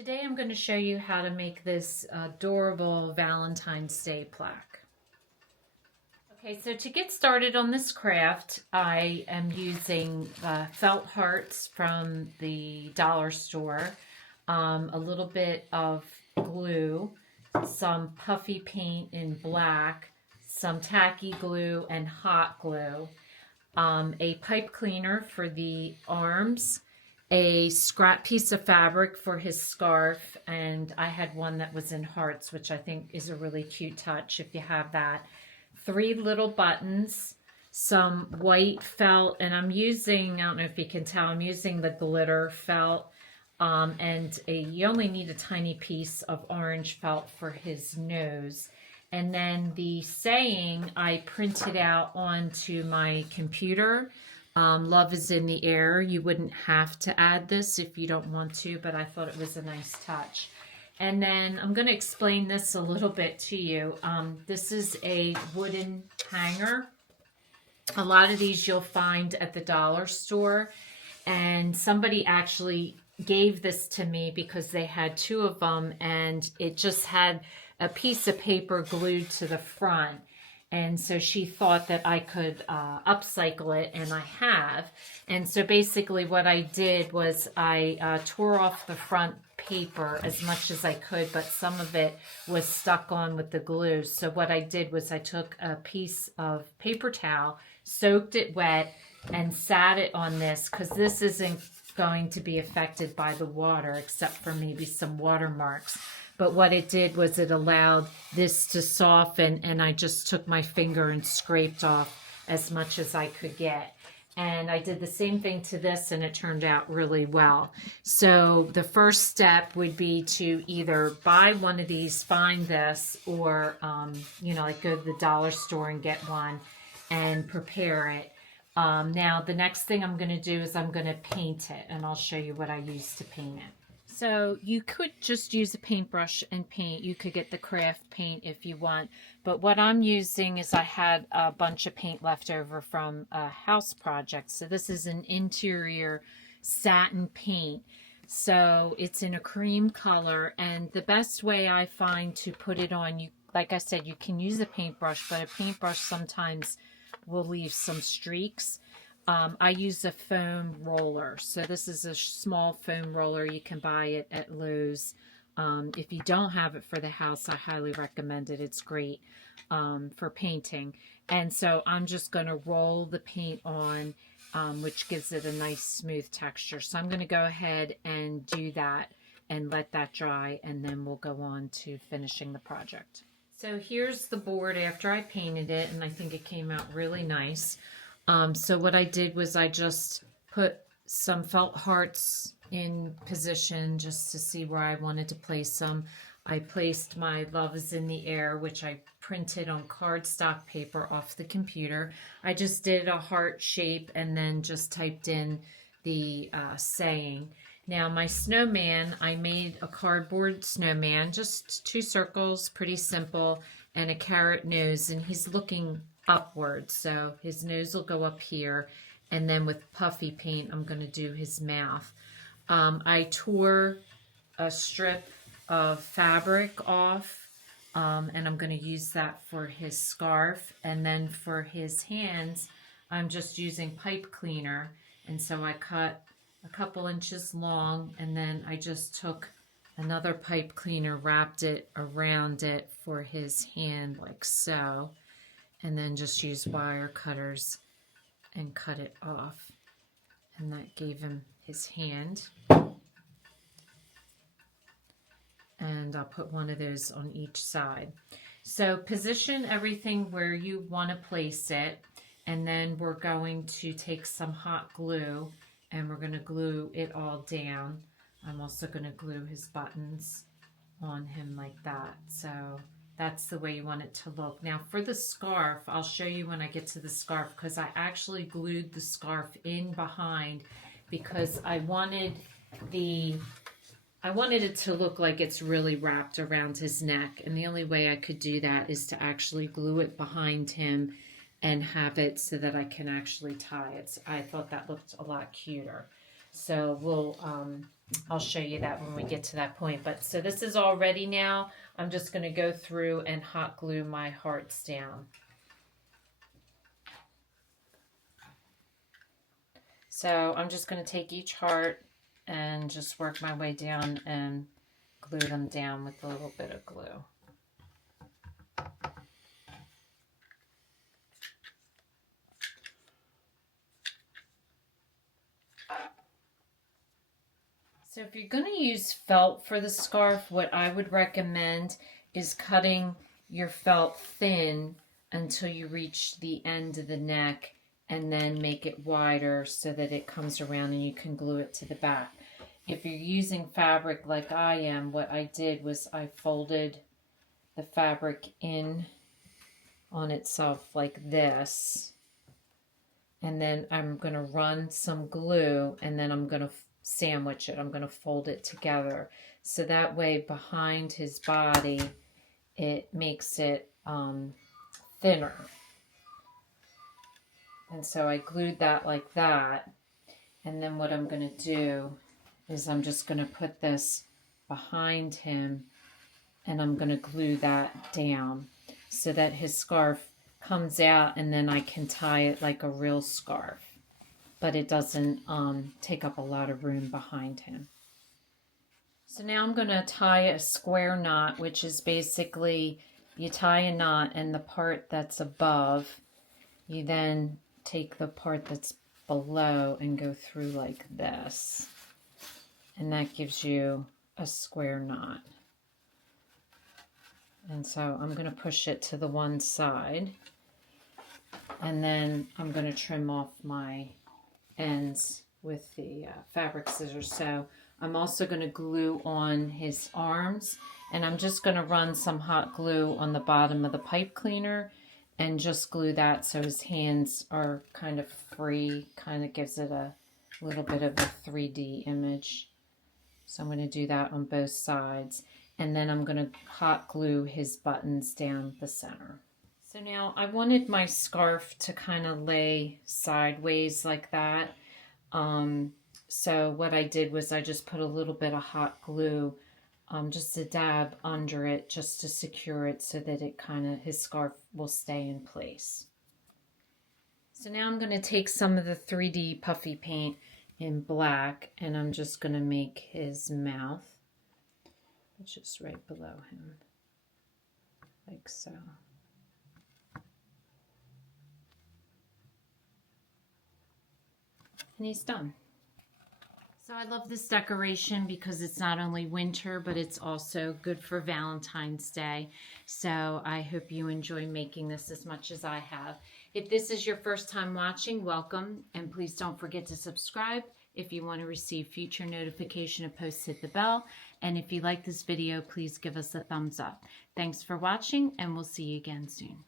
Today I'm going to show you how to make this adorable Valentine's Day plaque. Okay, so to get started on this craft, I am using felt hearts from the dollar store, a little bit of glue, some puffy paint in black, some tacky glue and hot glue, a pipe cleaner for the arms, a scrap piece of fabric for his scarf, and I had one that was in hearts, which I think is a really cute touch if you have that. 3 little buttons, some white felt, and I'm using, I don't know if you can tell, I'm using the glitter felt, and you only need a tiny piece of orange felt for his nose. And then the saying I printed out onto my computer. Love is in the air. You wouldn't have to add this if you don't want to, but I thought it was a nice touch. And then I'm going to explain this a little bit to you. This is a wooden hanger. A lot of these you'll find at the dollar store. And somebody actually gave this to me because they had 2 of them, and it just had a piece of paper glued to the front. And so she thought that I could upcycle it, and I have. And so basically what I did was I tore off the front paper as much as I could, but some of it was stuck on with the glue. So what I did was I took a piece of paper towel, soaked it wet, and sat it on this, because this isn't going to be affected by the water except for maybe some watermarks. But what it did was it allowed this to soften, and I just took my finger and scraped off as much as I could get. And I did the same thing to this, and it turned out really well. So the first step would be to either buy one of these, find this, or, like go to the dollar store and get one and prepare it. Now, the next thing I'm going to do is I'm going to paint it, and I'll show you what I use to paint it. So you could just use a paintbrush and paint. You could get the craft paint if you want. But what I'm using is I had a bunch of paint left over from a house project. So this is an interior satin paint. So it's in a cream color. And the best way I find to put it on, like I said, you can use a paintbrush, but a paintbrush sometimes will leave some streaks. I use a foam roller. So this is a small foam roller. You can buy it at Lowe's. If you don't have it for the house, I highly recommend it. It's great for painting. And so I'm just going to roll the paint on, which gives it a nice smooth texture. So I'm going to go ahead and do that and let that dry, and then we'll go on to finishing the project. So here's the board after I painted it, and I think it came out really nice. So what I did was I just put some felt hearts in position just to see where I wanted to place them. I placed my Love is in the Air, which I printed on cardstock paper off the computer. I just did a heart shape and then just typed in the saying. Now my snowman, I made a cardboard snowman, just 2 circles, pretty simple, and a carrot nose, and he's looking upward, so his nose will go up here, and then with puffy paint I'm going to do his mouth. I tore a strip of fabric off, and I'm going to use that for his scarf, and then for his hands I'm just using pipe cleaner, and so I cut a couple inches long, and then I just took another pipe cleaner, wrapped it around it for his hand like so, and then just use wire cutters and cut it off. And that gave him his hand. And I'll put one of those on each side. So position everything where you want to place it, and then we're going to take some hot glue and we're going to glue it all down. I'm also going to glue his buttons on him like that. So that's the way you want it to look. Now for the scarf, I'll show you when I get to the scarf, because I actually glued the scarf in behind because I wanted it to look like it's really wrapped around his neck. And the only way I could do that is to actually glue it behind him and have it so that I can actually tie it. So I thought that looked a lot cuter. So I'll show you that when we get to that point. But so this is all ready now. I'm just going to go through and hot glue my hearts down. So I'm just going to take each heart and just work my way down and glue them down with a little bit of glue. So if you're going to use felt for the scarf, what I would recommend is cutting your felt thin until you reach the end of the neck and then make it wider so that it comes around and you can glue it to the back. If you're using fabric like I am, what I did was I folded the fabric in on itself like this, and then I'm going to run some glue, and then I'm going to sandwich it. I'm going to fold it together so that way behind his body it makes it thinner. And so I glued that like that, and then what I'm going to do is I'm just going to put this behind him and I'm going to glue that down so that his scarf comes out, and then I can tie it like a real scarf, but it doesn't take up a lot of room behind him. So now I'm going to tie a square knot, which is basically you tie a knot and the part that's above, you then take the part that's below and go through like this. And that gives you a square knot. And so I'm going to push it to the one side. And then I'm going to trim off my ends with the fabric scissors. So I'm also going to glue on his arms. And I'm just going to run some hot glue on the bottom of the pipe cleaner and just glue that so his hands are kind of free. Kind of gives it a little bit of a 3D image. So I'm going to do that on both sides. And then I'm going to hot glue his buttons down the center. So now I wanted my scarf to kind of lay sideways like that. So what I did was I just put a little bit of hot glue, just a dab under it, just to secure it so that it his scarf will stay in place. So now I'm going to take some of the 3D puffy paint in black, and I'm just going to make his mouth, which is right below him, like so. And he's done. So I love this decoration because it's not only winter, but it's also good for Valentine's Day. So I hope you enjoy making this as much as I have. If this is your first time watching, welcome. And please don't forget to subscribe. If you want to receive future notification of posts, hit the bell. And if you like this video, please give us a thumbs up. Thanks for watching, and we'll see you again soon.